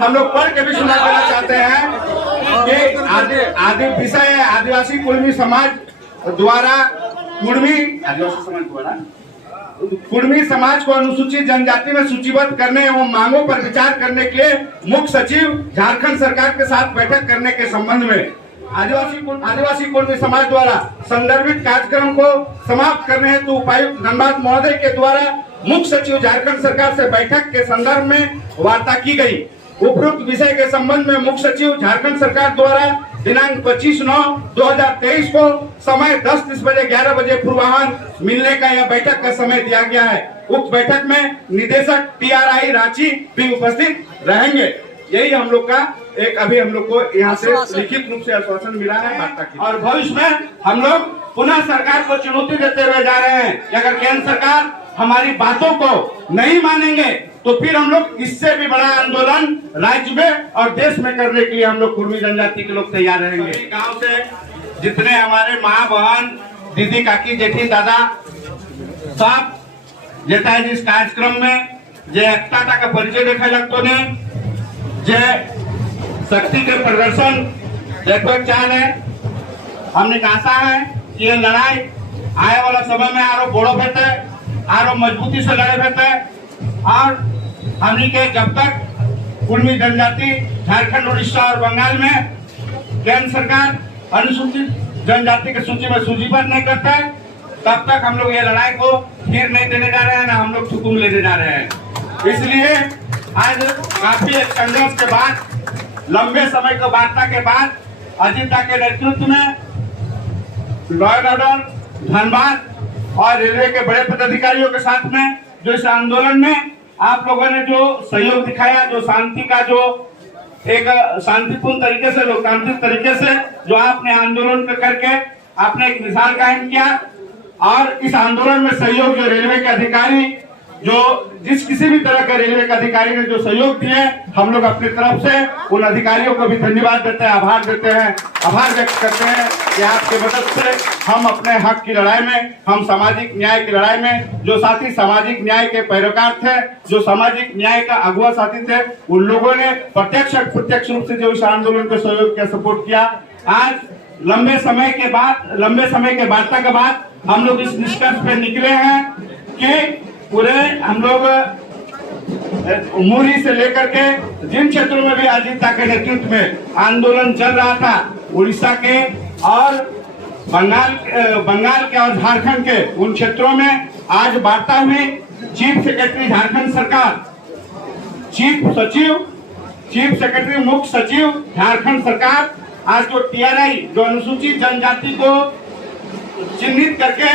हम लोग पढ़ के भी सुना देना चाहते हैं कि आदि विषय है आदिवासी कुर्मी समाज द्वारा कुर्मी समाज को अनुसूचित जनजाति में सूचीबद्ध करने एवं मांगों पर विचार करने के लिए मुख्य सचिव झारखंड सरकार के साथ बैठक करने के संबंध में आदिवासी कुर्मी समाज द्वारा संदर्भित कार्यक्रम को समाप्त करने हेतु उपायुक्त धनबाद महोदय के द्वारा मुख्य सचिव झारखंड सरकार से बैठक के संदर्भ में वार्ता की गई। उपरोक्त विषय के संबंध में मुख्य सचिव झारखंड सरकार द्वारा दिनांक 25/9/2023 को समय 10:30 बजे 11 बजे पूर्वाह्न मिलने का यह बैठक का समय दिया गया है। उक्त बैठक में निदेशक TRI रांची भी उपस्थित रहेंगे। यही हम लोग का एक अभी हम लोग को यहाँ से लिखित रूप से आश्वासन मिला है वार्ता की। और भविष्य में हम लोग पुनः सरकार को चुनौती देते हुए जा रहे हैं कि अगर केंद्र सरकार हमारी बातों को नहीं मानेंगे तो फिर हम लोग इससे भी बड़ा आंदोलन राज्य में और देश में करने के लिए हम लोग कुर्मी जनजाति के लोग तैयार रहेंगे। गांव से जितने हमारे माँ बहन दीदी काकी जेठी दादा सब जेता इस कार्यक्रम में जे एकता का परिचय देखा लगता ने जे शक्ति के प्रदर्शन देखो चाह है। हमने आशा है कि ये लड़ाई आए वाला समय में आरो बड़ो बेहते आरो मजबूती से लड़े बेहते और हमने के जब तक कुर्मी जनजाति झारखंड उड़ीसा और बंगाल में केंद्र सरकार अनुसूचित जनजाति के सूची में सूचीबद्ध नहीं करता है तब तक हम लोग ये लड़ाई को फिर नहीं देने जा रहे हैं, ना हम लोग सुकून लेने जा रहे हैं। इसलिए आज काफी एक संघर्ष के बाद लंबे समय की वार्ता के बाद अजीता के नेतृत्व में लॉ एंड ऑर्डर धनबाद और रेलवे के बड़े पदाधिकारियों के साथ में जो इस आंदोलन में आप लोगों ने जो सहयोग दिखाया, जो शांति का जो एक शांतिपूर्ण तरीके से लोकतांत्रिक तरीके से जो आपने आंदोलन करके आपने एक मिसाल कायम किया और इस आंदोलन में सहयोग जो रेलवे के अधिकारी जो किसी भी तरह का रेलवे के अधिकारी ने जो सहयोग दिए हम लोग अपनी तरफ से उन अधिकारियों को भी धन्यवाद देते हैं, आभार देते हैं, आभार व्यक्त करते हैं कि आपकी मदद से हम अपने हक की लड़ाई में, हम सामाजिक न्याय की लड़ाई में जो साथी सामाजिक न्याय के पैरोकार थे, जो सामाजिक न्याय का अगुआ साथी थे, उन लोगों ने प्रत्यक्ष अप्रत्यक्ष रूप से जो इस आंदोलन को सहयोग किया, सपोर्ट किया। आज लंबे समय के वार्ता के बाद हम लोग इस निष्कर्ष पे निकले हैं कि पूरे हम लोग मुरही से लेकर के जिन क्षेत्रों में भी अजीता के नेतृत्व में आंदोलन चल रहा था, उड़ीसा के और बंगाल के और झारखंड के उन क्षेत्रों में आज वार्ता हुई। चीफ सेक्रेटरी झारखंड सरकार, चीफ सेक्रेटरी मुख्य सचिव झारखंड सरकार आज जो TRI जो अनुसूचित जनजाति को चिन्हित करके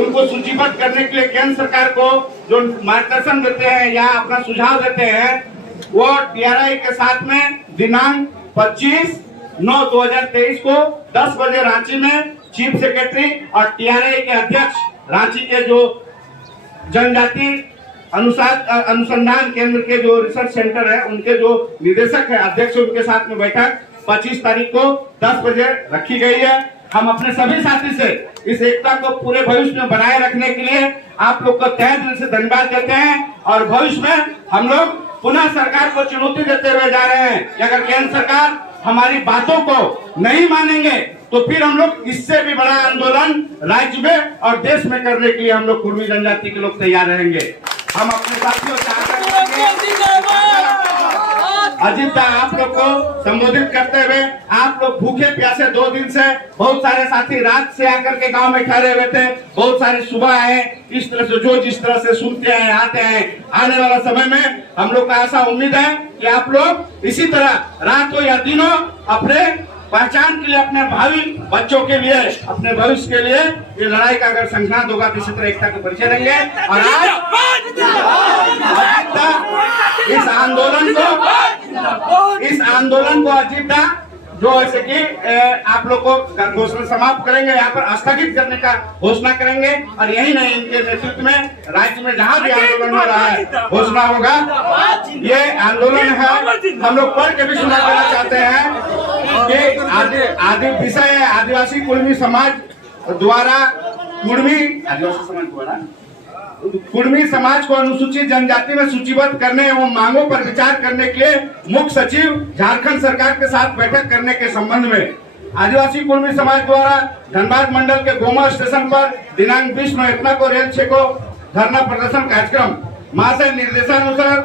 उनको सूचीबद्ध करने के लिए केंद्र सरकार को जो मार्गदर्शन देते हैं या अपना सुझाव देते हैं वो TRI के साथ में दिनांक 25/9/2023 को 10 बजे रांची में चीफ सेक्रेटरी और TRI के अध्यक्ष रांची के जो जनजाति अनुसंधान केंद्र के जो रिसर्च सेंटर है उनके जो निदेशक है अध्यक्ष उनके साथ में बैठक 25 तारीख को 10 बजे रखी गई है। हम अपने सभी साथी से इस एकता को पूरे भविष्य में बनाए रखने के लिए आप लोग को तहे दिल से धन्यवाद देते हैं और भविष्य में हम लोग पुनः सरकार को चुनौती देते हुए जा रहे हैं कि अगर केंद्र सरकार हमारी बातों को नहीं मानेंगे तो फिर हम लोग इससे भी बड़ा आंदोलन राज्य में और देश में करने के लिए हम लोग कुर्मी जनजाति के लोग तैयार रहेंगे। हम अपने साथियों से अजीता आप लोग को संबोधित करते हुए आप लोग भूखे प्यासे 2 दिन से बहुत सारे साथी रात से आकर के गांव में ठहरे हुए थे, बहुत सारे सुबह आए, इस तरह से जो जिस तरह से सुनते हैं आते हैं। आने वाला समय में हम लोग का ऐसा उम्मीद है कि आप लोग इसी तरह रात हो या दिनों अपने पहचान के लिए, अपने भावी बच्चों के लिए, अपने भविष्य के लिए ये लड़ाई का अगर संघात होगा तो इसी तरह एकता का परिचय देंगे। और आज इस आंदोलन को अजीता जो ऐसे कि आप लोग को घोषणा समाप्त करेंगे, यहाँ पर स्थगित करने का घोषणा करेंगे और यही नहीं इनके नेतृत्व में राज्य में जहाँ भी आंदोलन हो रहा है घोषणा होगा। ये आंदोलन है हम लोग पढ़ के भी सुना देना चाहते हैं कि आदि विषय है आदिवासी कुर्मी समाज द्वारा कुर्मी समाज को अनुसूचित जनजाति में सूचीबद्ध करने एवं मांगों पर विचार करने के लिए मुख्य सचिव झारखंड सरकार के साथ बैठक करने के संबंध में आदिवासी कुर्मी समाज द्वारा धनबाद मंडल के गोमा स्टेशन पर दिनांक 20 नवंबर को रेल छेको धरना प्रदर्शन कार्यक्रम महाशय निर्देशानुसार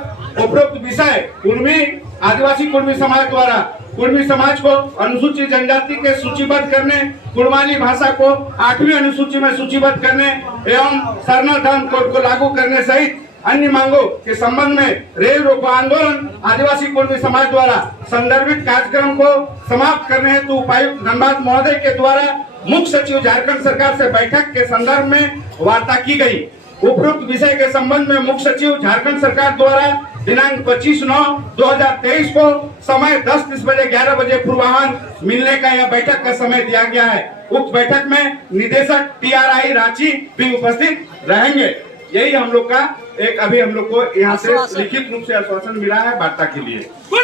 उपरोक्त विषय कुर्मी आदिवासी कुर्मी समाज द्वारा कुर्मी समाज को अनुसूचित जनजाति के सूचीबद्ध करने, कुर्माली भाषा को 8वीं अनुसूची में सूचीबद्ध करने एवं सरना धर्म कोड को लागू करने सहित अन्य मांगों के संबंध में रेल रोको आंदोलन आदिवासी कुर्मी समाज द्वारा संदर्भित कार्यक्रम को समाप्त करने हेतु उपायुक्त धनबाद महोदय के द्वारा मुख्य सचिव झारखंड सरकार से बैठक के संदर्भ में वार्ता की गई। उपरोक्त विषय के संबंध में मुख्य सचिव झारखंड सरकार द्वारा दिनांक 25/9/2023 को समय 10:30 बजे 11 बजे पूर्वाह्न मिलने का यह बैठक का समय दिया गया है। उक्त बैठक में निदेशक TRI रांची भी उपस्थित रहेंगे। यही हम लोग का एक अभी हम लोग को यहाँ से लिखित रूप से आश्वासन मिला है वार्ता के लिए। और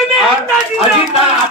अजीत